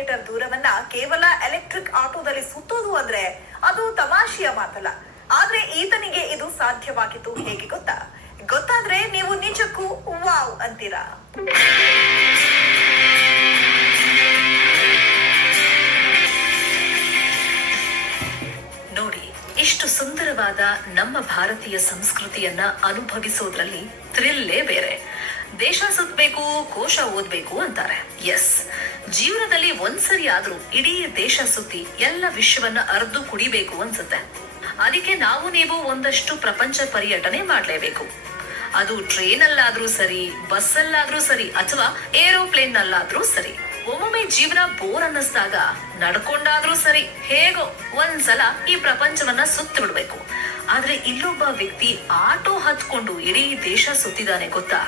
Kilometre ದೂರವನ್ನ ಕೇವಲ electric ಆಟೋದಲ್ಲಿ ಸುತ್ತೋದು ಅಂದ್ರೆ ಅದು ತಮಾಷೆಯ ಮಾತಲ್ಲ. ಆದ್ರೆ ಈತನಿಗೆ ಇದು ಸಾಧ್ಯವಾಗಿತ್ತು ಹೇಗೆ ಗೊತ್ತಾದ್ರೆ ನೀವು ನಿಜಕ್ಕೂ ವಾವ್ ಅಂತೀರಾ. ನೋಡಿ, ಇಷ್ಟು ಸುಂದರವಾದ ನಮ್ಮ ಭಾರತೀಯ ಸಂಸ್ಕೃತಿಯನ್ನ ಅನುಭವಿಸೋದ್ರಲ್ಲಿ ಥ್ರಿಲ್ಲೇ ಬೇರೆ. ದೇಶ ಸುತ್ತಬೇಕು, ಕೋಶ ಓದ್ಬೇಕು ಅಂತಾರೆ. ಎಸ್, ಜೀವನದಲ್ಲಿ ಒಂದ್ಸರಿ ಆದ್ರೂ ಇಡೀ ದೇಶ ಸುತ್ತಿ ಎಲ್ಲ ವಿಶ್ವವನ್ನ ಅರ್ದು ಕುಡಿಬೇಕು ಅನ್ಸುತ್ತೆ. ಅದಕ್ಕೆ ನೀವು ಒಂದಷ್ಟು ಪ್ರಪಂಚ ಪರ್ಯಟನೆ ಮಾಡ್ಲೇಬೇಕು. ಅದು ಟ್ರೈನ್ ಅಲ್ಲಾದ್ರೂ ಸರಿ, ಬಸ್ ಅಲ್ಲಾದ್ರೂ ಸರಿ, ಅಥವಾ ಏರೋಪ್ಲೇನ್ ನಲ್ಲಾದ್ರೂ ಸರಿ. ಒಮ್ಮೊಮ್ಮೆ ಜೀವನ ಬೋರ್ ಅನ್ನಿಸ್ದಾಗ ನಡ್ಕೊಂಡಾದ್ರೂ ಸರಿ, ಹೇಗೋ ಒಂದ್ಸಲ ಈ ಪ್ರಪಂಚವನ್ನ ಸುತ್ತ ಬಿಡ್ಬೇಕು. ಆದ್ರೆ ಇಲ್ಲೊಬ್ಬ ವ್ಯಕ್ತಿ ಆಟೋ ಹತ್ಕೊಂಡು ಇಡೀ ದೇಶ ಸುತ್ತಿದಾನೆ ಗೊತ್ತಾ.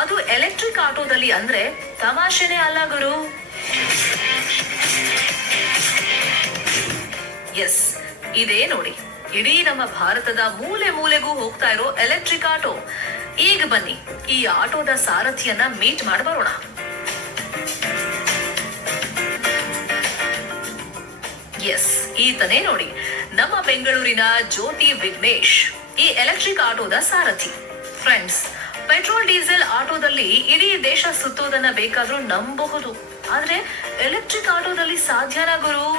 ಅದು ಎಲೆಕ್ಟ್ರಿಕ್ ಆಟೋದಲ್ಲಿ. ಅಂದ್ರೆ ತಮಾಷೆನೆ ಅಲ್ಲ ಗುರು. ಎಸ್, ಇದೇ ನೋಡಿ, ಇಡೀ ನಮ್ಮ ಭಾರತದ ಮೂಲೆ ಮೂಲೆಗೂ ಹೋಗ್ತಾ ಇರೋ ಎಲೆಕ್ಟ್ರಿಕ್ ಆಟೋ. ಈಗ ಬನ್ನಿ ಈ ಆಟೋದ ಸಾರಥಿಯನ್ನ ಮೀಟ್ ಮಾಡಿ ಬರೋಣ. ಎಸ್, ಈತನೇ ನೋಡಿ, ನಮ್ಮ ಬೆಂಗಳೂರಿನ ಜ್ಯೋತಿ ವಿಘ್ನೇಶ್, ಈ ಎಲೆಕ್ಟ್ರಿಕ್ ಆಟೋದ ಸಾರಥಿ. ಫ್ರೆಂಡ್ಸ್, ಪೆಟ್ರೋಲ್ ಡೀಸೆಲ್ ಆಟೋದಲ್ಲಿ ಇಡೀ ದೇಶ ಸುತ್ತೋದನ್ನ ಬೇಕಾದ್ರೂ ನಂಬಬಹುದು. ಆದ್ರೆ ಎಲೆಕ್ಟ್ರಿಕ್ ಆಟೋದಲ್ಲಿ ಸಾಧ್ಯನಾ ಗುರು?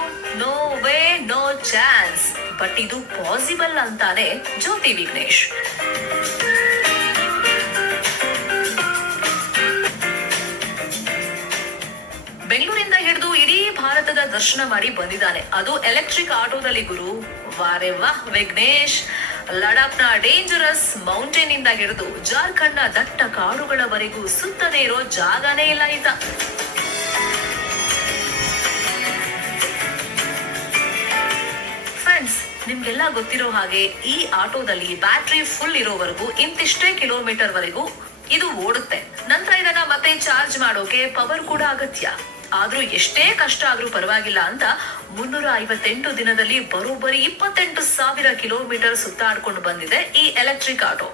No way, no chance. But ಇದು ಪಾಸಿಬಲ್ ಅಂತಾನೆ ಜ್ಯೋತಿ ವಿಘ್ನೇಶ್. ಬೆಂಗಳೂರಿಂದ ಹಿಡಿದು ಇಡೀ ಭಾರತದ ದರ್ಶನ ಮಾಡಿ ಬಂದಿದ್ದಾನೆ, ಅದು ಎಲೆಕ್ಟ್ರಿಕ್ ಆಟೋದಲ್ಲಿ ಗುರು. ವಾರೆ ವಾಹ್ ವಿಘ್ನೇಶ್. ಲಡಾಖ್ನ ಡೇಂಜರಸ್ ಮೌಂಟೇನ್ ಇಂದ ಹಿಡಿದು ಜಾರ್ಖಂಡ್ ನ ದಟ್ಟ ಕಾಡುಗಳವರೆಗೂ ಸುತ್ತದೇ ಇರೋ ಜಾಗನೇ ಇಲ್ಲ ಈತ. ಫ್ರೆಂಡ್ಸ್, ನಿಮ್ಗೆಲ್ಲ ಗೊತ್ತಿರೋ ಹಾಗೆ ಈ ಆಟೋದಲ್ಲಿ ಬ್ಯಾಟ್ರಿ ಫುಲ್ ಇರೋವರೆಗೂ ಇಂತಿಷ್ಟೇ ಕಿಲೋಮೀಟರ್ ವರೆಗೂ ಇದು ಓಡುತ್ತೆ. ನಂತರ ಇದನ್ನ ಮತ್ತೆ ಚಾರ್ಜ್ ಮಾಡೋಕೆ ಪವರ್ ಕೂಡ ಅಗತ್ಯ. ಆದ್ರೂ ಎಷ್ಟೇ ಕಷ್ಟ ಆದ್ರೂ ಪರವಾಗಿಲ್ಲ ಅಂತ 358 ದಿನದಲ್ಲಿ ಬರೋಬ್ಬರಿ 28,000 ಕಿಲೋಮೀಟರ್ ಸುತ್ತಾಡ್ಕೊಂಡು ಬಂದಿದೆ ಈ ಎಲೆಕ್ಟ್ರಿಕ್ ಆಟೋ.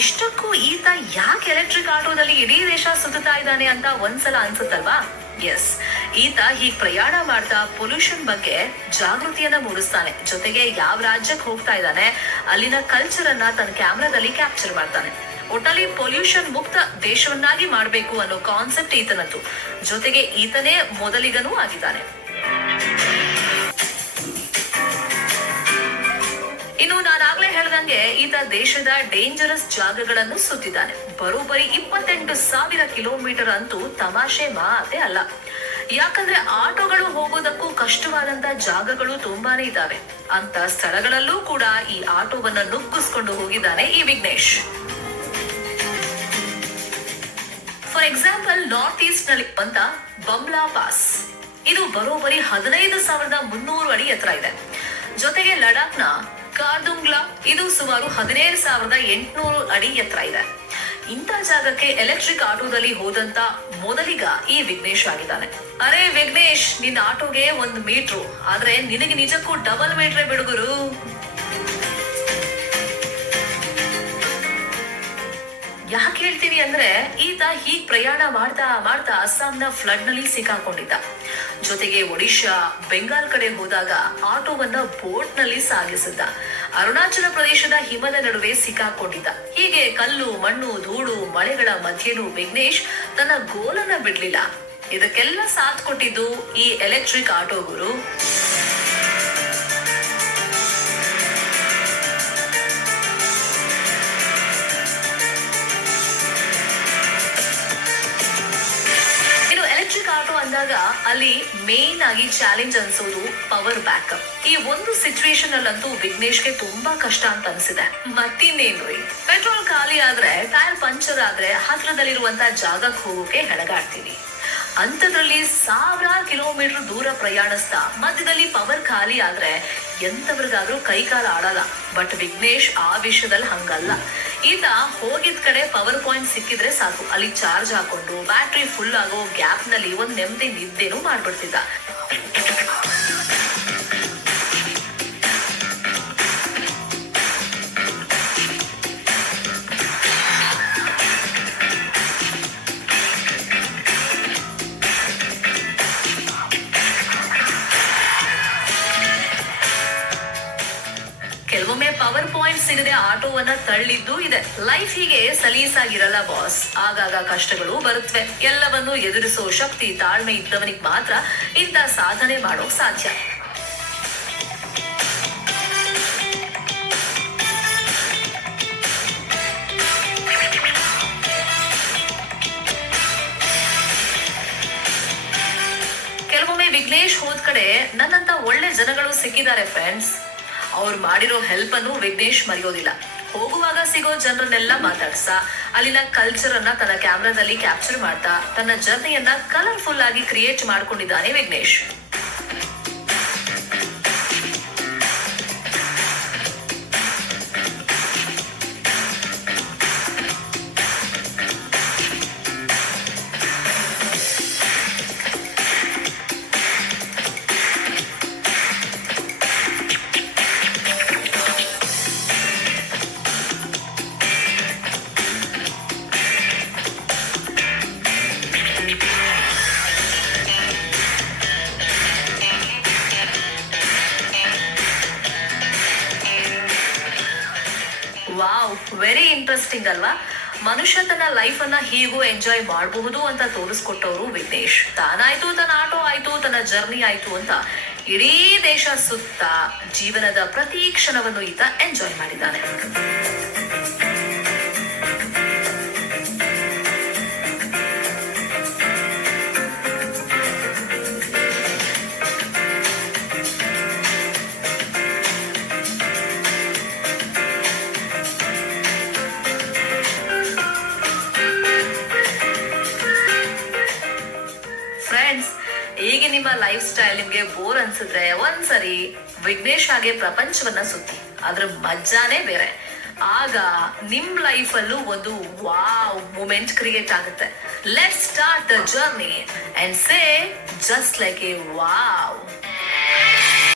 ಇಷ್ಟಕ್ಕೂ ಈತ ಯಾಕೆ ಎಲೆಕ್ಟ್ರಿಕ್ ಆಟೋದಲ್ಲಿ ಇಡೀ ದೇಶ ಸುತ್ತಾ ಇದ್ದಾನೆ ಅಂತ ಒಂದ್ಸಲ ಅನ್ಸುತ್ತಲ್ವಾ. ಎಸ್, ಈತ ಹೀಗ್ ಪ್ರಯಾಣ ಮಾಡ್ತಾ ಪೊಲ್ಯೂಷನ್ ಬಗ್ಗೆ ಜಾಗೃತಿಯನ್ನ ಮೂಡಿಸ್ತಾನೆ. ಜೊತೆಗೆ ಯಾವ ರಾಜ್ಯಕ್ಕೆ ಹೋಗ್ತಾ ಇದ್ದಾನೆ ಅಲ್ಲಿನ ಕಲ್ಚರ್ ಅನ್ನ ತನ್ನ ಕ್ಯಾಮ್ರಾದಲ್ಲಿ ಕ್ಯಾಪ್ಚರ್ ಮಾಡ್ತಾನೆ. ಒಟ್ಟಲ್ಲಿ ಪೊಲ್ಯೂಷನ್ ಮುಕ್ತ ದೇಶವನ್ನಾಗಿ ಮಾಡ್ಬೇಕು ಅನ್ನೋ ಕಾನ್ಸೆಪ್ಟ್ ಈತನದ್ದು. ಜೊತೆಗೆ ಈತನೇ ಮೊದಲಿಗನೂ ಆಗಿದ್ದಾನೆ. ಇನ್ನು ನಾನಾಗ್ಲೇ ಹೇಳ್ದಂಗೆ ಈತ ದೇಶದ ಡೇಂಜರಸ್ ಜಾಗಗಳನ್ನು ಸುತ್ತಿದ್ದಾನೆ. ಬರೋಬ್ಬರಿ 28,000 ಕಿಲೋಮೀಟರ್ ಅಂತೂ ತಮಾಷೆ ಮಾತೇ ಅಲ್ಲ. ಯಾಕಂದ್ರೆ ಆಟೋಗಳು ಹೋಗೋದಕ್ಕೂ ಕಷ್ಟವಾದಂತ ಜಾಗಗಳು ತುಂಬಾನೇ ಇದ್ದಾವೆ. ಅಂತ ಸ್ಥಳಗಳಲ್ಲೂ ಕೂಡ ಈ ಆಟೋವನ್ನ ನುಗ್ಗಿಸ್ಕೊಂಡು ಹೋಗಿದ್ದಾನೆ ಈ Vignesh. For example, north East ನಲ್ಲಿ ಬಂತ ಬಂಬ್ಲಾ ಪಾಸ್. ಇದು ಬರೋಬ್ಬರಿ 15,300 ಅಡಿ ಎತ್ತರ ಇದೆ. ಜೊತೆಗೆ ಲಡಾಖ್ನ ಕಾರ್ದುಂಗ್ಲಾ, ಇದು ಸುಮಾರು 17,800 ಅಡಿ ಎತ್ತರ ಇದೆ. ಇಂಥ ಜಾಗಕ್ಕೆ ಎಲೆಕ್ಟ್ರಿಕ್ ಆಟೋದಲ್ಲಿ ಹೋದಂತ ಮೊದಲಿಗ ಈ ವಿಘ್ನೇಶ್ ಆಗಿದ್ದಾನೆ. ಅರೆ ವಿಘ್ನೇಶ್, ನಿನ್ನ ಆಟೋಗೆ 1 ಮೀಟ್ರು, ಆದ್ರೆ ನಿನಗೆ ನಿಜಕ್ಕೂ ಡಬಲ್ ಮೀಟ್ರೇ ಬಿಡುಗರು. ಯಾಕೆ ಹೇಳ್ತೀನಿ ಅಂದ್ರೆ, ಈತ ಹೀಗ್ ಪ್ರಯಾಣ ಮಾಡ್ತಾ ಮಾಡ್ತಾ ಅಸ್ಸಾಂನ ಫ್ಲಡ್ ನಲ್ಲಿ ಸಿಕ್ಕಾಕೊಂಡಿದ್ದ. ಜೊತೆಗೆ ಒಡಿಶಾ, ಬೆಂಗಾಲ್ ಕಡೆ ಹೋದಾಗ ಆಟೋವನ್ನ ಬೋಟ್ ನಲ್ಲಿ ಸಾಗಿಸಿದ್ದ. ಅರುಣಾಚಲ ಪ್ರದೇಶದ ಹಿಮದ ನಡುವೆ ಸಿಕ್ಕಾಕೊಂಡಿದ್ದ. ಹೀಗೆ ಕಲ್ಲು, ಮಣ್ಣು, ಧೂಳು, ಮಳೆಗಳ ಮಧ್ಯೆನೂ ವಿಘ್ನೇಶ್ ತನ್ನ ಗೋಲನ್ನ ಬಿಡ್ಲಿಲ್ಲ. ಇದಕ್ಕೆಲ್ಲ ಸಾಥ್ ಕೊಟ್ಟಿದ್ದು ಈ ಎಲೆಕ್ಟ್ರಿಕ್ ಆಟೋ ಗುರು. ಆಟೋ ಅಂದಾಗ ಅಲ್ಲಿ ಮೇನ್ ಆಗಿ ಚಾಲೆಂಜ್ ಅನ್ಸೋದು ಪವರ್ ಬ್ಯಾಕಪ್. ಈ ಒಂದು ಸಿಚುವೇಶನ್ ಅಲ್ಲಂತೂ ವಿಘ್ನೇಶ್ಗೆ ತುಂಬಾ ಕಷ್ಟ ಅಂತ ಅನ್ಸಿದೆ. ಮತ್ತಿನ್ನೇನ್ರಿ, ಪೆಟ್ರೋಲ್ ಖಾಲಿ ಆದ್ರೆ, ಟೈರ್ ಪಂಚರ್ ಆದ್ರೆ ಹತ್ರದಲ್ಲಿರುವಂತ ಜಾಗಕ್ಕೆ ಹೋಗೋಕೆ ಹೆಣಗಾಡ್ತೀವಿ. ಅಂತದ್ರಲ್ಲಿ 1000 ಕಿಲೋಮೀಟರ್ ದೂರ ಪ್ರಯಾಣಿಸ್ತಾ ಮಧ್ಯದಲ್ಲಿ ಪವರ್ ಖಾಲಿ ಆದ್ರೆ ಎಂತವ್ರಿಗಾದ್ರೂ ಕೈ ಕಾಲ ಆಡಲ್ಲ. ಬಟ್ ವಿಘ್ನೇಶ್ ಆ ವಿಷಯದಲ್ಲಿ ಹಂಗಲ್ಲ. ಈತ ಹೋಗಿದ್ ಕಡೆ ಪವರ್ ಪಾಯಿಂಟ್ ಸಿಕ್ಕಿದ್ರೆ ಸಾಕು, ಅಲ್ಲಿ ಚಾರ್ಜ್ ಹಾಕೊಂಡು ಬ್ಯಾಟ್ರಿ ಫುಲ್ ಆಗೋ ಗ್ಯಾಪ್ ನಲ್ಲಿ ಒಂದ್ ನೆಮ್ಮದಿ ನಿದ್ದೆನೂ ಮಾಡ್ಬಿಡ್ತಿದ್ದ. ಕೆಲವೊಮ್ಮೆ ಪವರ್ ಪಾಯಿಂಟ್ ಸಿಗದೆ ಆಟೋವನ್ನ ತಳ್ಳಿದ್ದು ಇದೆ. ಲೈಫ್ ಹೀಗೆ ಸಲೀಸಾಗಿರಲ್ಲ ಬಾಸ್, ಆಗಾಗ ಕಷ್ಟಗಳು ಬರುತ್ತವೆ. ಎಲ್ಲವನ್ನು ಎದುರಿಸೋ ಶಕ್ತಿ, ತಾಳ್ಮೆ ಇದ್ದವನಿಗೆ ಮಾತ್ರ ಇಂಥ ಸಾಧನೆ ಮಾಡೋಕ್ ಸಾಧ್ಯ. ಕೆಲವೊಮ್ಮೆ ವಿಘ್ನೇಶ್ ಹೋದ್ ಕಡೆ ನನ್ನಂತ ಒಳ್ಳೆ ಜನಗಳು ಸಿಕ್ಕಿದ್ದಾರೆ ಫ್ರೆಂಡ್ಸ್. ಅವ್ರು ಮಾಡಿರೋ ಹೆಲ್ಪ್ ಅನ್ನು ವಿಘ್ನೇಶ್ ಮರೆಯೋದಿಲ್ಲ. ಹೋಗುವಾಗ ಸಿಗೋ ಜನರನ್ನೆಲ್ಲ ಮಾತಾಡ್ಸ, ಅಲ್ಲಿನ ಕಲ್ಚರ್ ಅನ್ನ ತನ್ನ ಕ್ಯಾಮ್ರಾದಲ್ಲಿ ಕ್ಯಾಪ್ಚರ್ ಮಾಡ್ತಾ ತನ್ನ ಜರ್ನಿಯನ್ನ ಕಲರ್ಫುಲ್ ಆಗಿ ಕ್ರಿಯೇಟ್ ಮಾಡ್ಕೊಂಡಿದ್ದಾನೆ ವಿಘ್ನೇಶ್. ವಾವ್, ವೆರಿ ಇಂಟ್ರೆಸ್ಟಿಂಗ್ ಅಲ್ವಾ? ಮನುಷ್ಯ ತನ್ನ ಲೈಫ್ ಅನ್ನ ಹೀಗೂ ಎಂಜಾಯ್ ಮಾಡಬಹುದು ಅಂತ ತೋರಿಸ್ಕೊಟ್ಟವರು ವಿಘ್ನೇಶ್. ತಾನಾಯ್ತು, ತನ್ನ ಆಟೋ ಆಯ್ತು, ತನ್ನ ಜರ್ನಿ ಆಯ್ತು ಅಂತ ಇಡೀ ದೇಶ ಸುತ್ತ ಜೀವನದ ಪ್ರತಿ ಕ್ಷಣವನ್ನು ಈತ ಎಂಜಾಯ್ ಮಾಡಿದ್ದಾನೆ. ಫ್ರೆಂಡ್ಸ್, ಈಗ ನಿಮ್ಮ ಲೈಫ್ ಸ್ಟೈಲ್ ನಿಮ್ಗೆ ಬೋರ್ ಅನ್ಸಿದ್ರೆ ಒಂದ್ಸರಿ ವಿಘ್ನೇಶ್ ಹಾಗೆ ಪ್ರಪಂಚವನ್ನ ಸುತ್ತಿ, ಅದ್ರ ಮಜ್ಜಾನೇ ಬೇರೆ. ಆಗ ನಿಮ್ ಲೈಫ್ ಅಲ್ಲೂ ಒಂದು ವಾವ್ ಮೂಮೆಂಟ್ ಕ್ರಿಯೇಟ್ ಆಗುತ್ತೆ. Let's start the journey and say just like A wow.